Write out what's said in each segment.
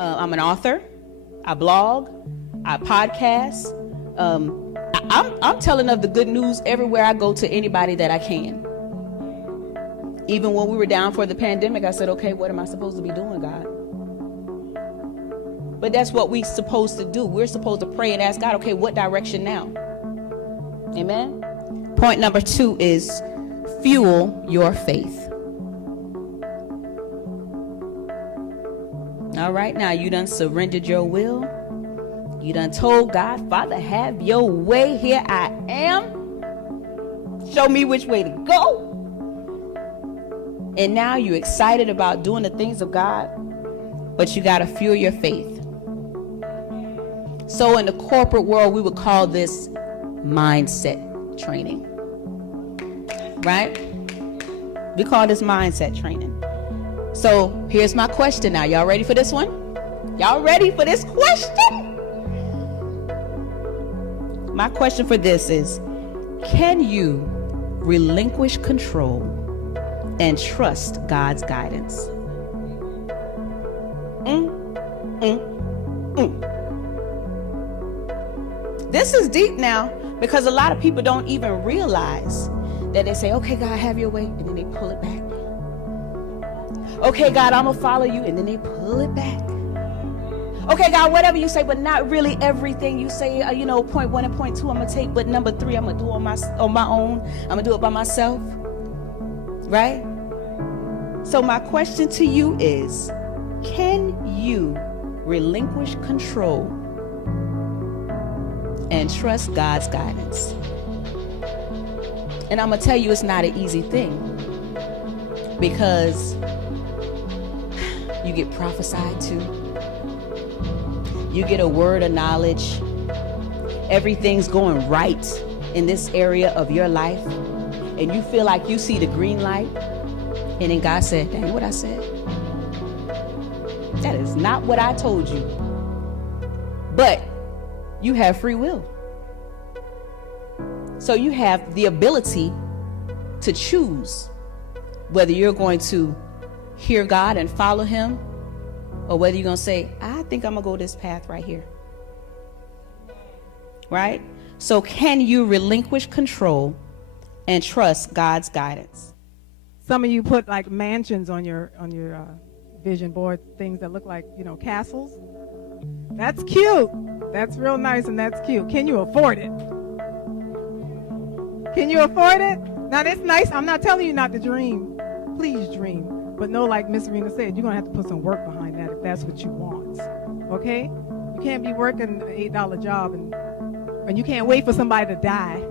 I'm an author. I blog. I podcast. I'm telling of the good news everywhere I go to anybody that I can. Even when we were down for the pandemic, I said, okay, what am I supposed to be doing, God? But that's what we're supposed to do. We're supposed to pray and ask God, okay, what direction now? Amen. Point number 2 is fuel your faith. All right, now you done surrendered your will. You done told God, Father, have your way. Here I am. Show me which way to go. And now you're excited about doing the things of God, but you got to fuel your faith. So in the corporate world, we would call this mindset training. Right? We call this mindset training. So here's my question now. Y'all ready for this one? Y'all ready for this question? My question for this is, can you relinquish control and trust God's guidance? This is deep now, because a lot of people don't even realize that they say, okay, God, have your way, and then they pull it back. Okay, God, I'm going to follow you, and then they pull it back. Okay, God, whatever you say, but not really everything you say, point 1 and point 2 I'm going to take, but number 3 I'm going to do on my own. I'm going to do it by myself. Right? So my question to you is, can you relinquish control and trust God's guidance? And I'm going to tell you, it's not an easy thing, because you get prophesied to. You get a word of knowledge. Everything's going right in this area of your life. And you feel like you see the green light. And then God said, that ain't what I said. That is not what I told you. But you have free will. So you have the ability to choose whether you're going to hear God and follow him, or whether you're going to say, I think I'm going to go this path right here. Right? So can you relinquish control and trust God's guidance? Some of you put like mansions on your vision board, things that look like, castles. That's cute. That's real nice, and that's cute. Can you afford it? Can you afford it? Now, that's nice. I'm not telling you not to dream. Please dream. But no, like Miss Rena said, you're going to have to put some work behind that if that's what you want. Okay? You can't be working an $8 job and you can't wait for somebody to die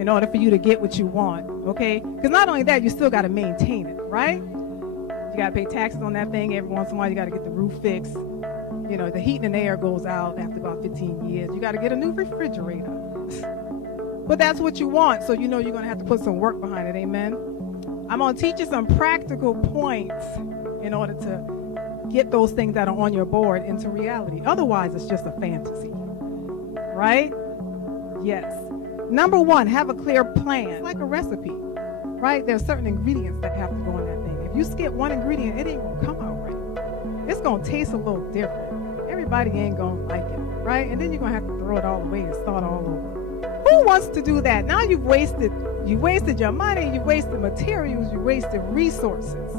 in order for you to get what you want. Okay? Because not only that, you still got to maintain it, right? You got to pay taxes on that thing every once in a while. You got to get the roof fixed. The heat and the air goes out after about 15 years. You got to get a new refrigerator. But that's what you want, so you're going to have to put some work behind it. Amen? I'm going to teach you some practical points in order to get those things that are on your board into reality. Otherwise, it's just a fantasy. Right? Yes. Number 1, have a clear plan. It's like a recipe. Right? There's certain ingredients that have to go in that thing. If you skip one ingredient, it ain't going to come out right. It's going to taste a little different. Everybody ain't going to like it. Right? And then you're going to have to throw it all away and start all over. Who wants to do that? Now you've wasted your money, you've wasted materials, you wasted resources.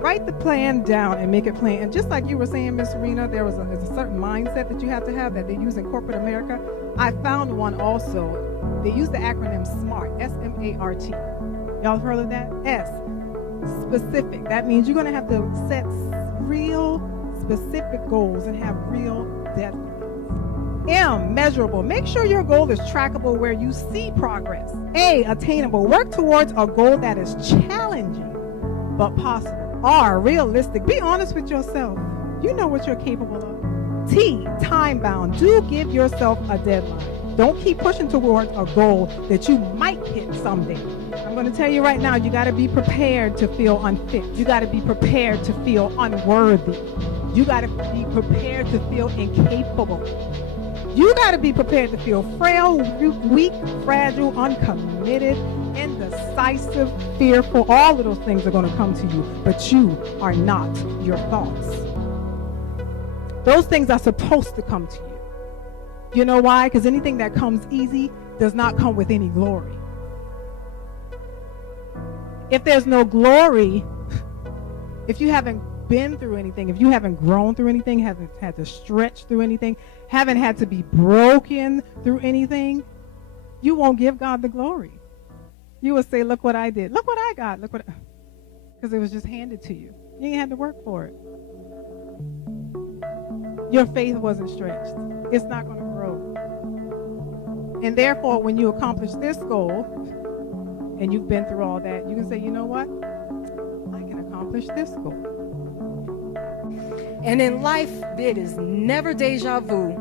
Write the plan down and make it plain. And just like you were saying, Miss Rena, there's a certain mindset that you have to have that they use in corporate America. I found one also. They use the acronym SMART, S-M-A-R-T. Y'all have heard of that? S, specific. That means you're going to have to set real specific goals and have real deadlines. M, measurable. Make sure your goal is trackable where you see progress. A, attainable. Work towards a goal that is challenging but possible. R, realistic. Be honest with yourself. You know what you're capable of. T, time-bound. Do give yourself a deadline. Don't keep pushing towards a goal that you might hit someday. I'm going to tell you right now, you got to be prepared to feel unfit. You got to be prepared to feel unworthy. You got to be prepared to feel incapable. You got to be prepared to feel frail, weak, fragile, uncommitted, indecisive, fearful. All of those things are going to come to you, but you are not your thoughts. Those things are supposed to come to you. You know why? Because anything that comes easy does not come with any glory. If there's no glory, if you haven't been through anything, if you haven't grown through anything, haven't had to stretch through anything, haven't had to be broken through anything, you won't give God the glory. You will say, look what I did. Look what I got. Look what, because it was just handed to you. You ain't had to work for it. Your faith wasn't stretched. It's not going to grow. And therefore, when you accomplish this goal, and you've been through all that, you can say, you know what? I can accomplish this goal. And in life, it is never deja vu,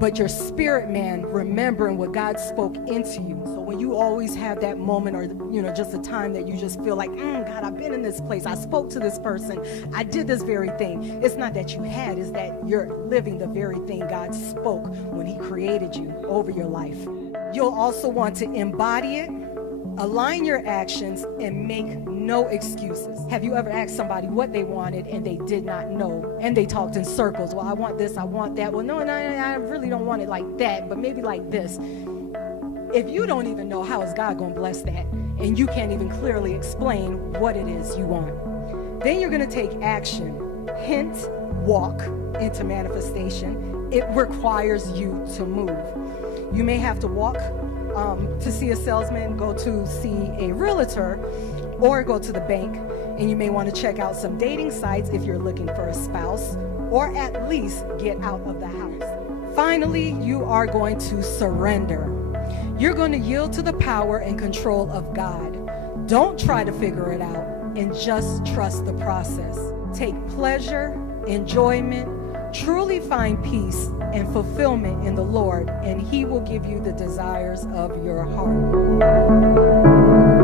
but your spirit man remembering what God spoke into you. So when you always have that moment, or just a time that you just feel like, God, I've been in this place, I spoke to this person, I did this very thing. It's not that you had, it's that you're living the very thing God spoke when he created you over your life. You'll also want to embody it, align your actions, and make no excuses. Have you ever asked somebody what they wanted and they did not know, and they talked in circles? Well, I want this, I want that. Well, no, I really don't want it like that, but maybe like this. If you don't even know, how is God going to bless that? And you can't even clearly explain what it is you want. Then you're going to take action. Hint, walk into manifestation. It requires you to move. You may have to walk to see a salesman, go to see a realtor, or go to the bank, and you may want to check out some dating sites if you're looking for a spouse, or at least get out of the house. Finally, you are going to surrender. You're going to yield to the power and control of God. Don't try to figure it out, and just trust the process. Take pleasure, enjoyment, truly find peace and fulfillment in the Lord, and he will give you the desires of your heart.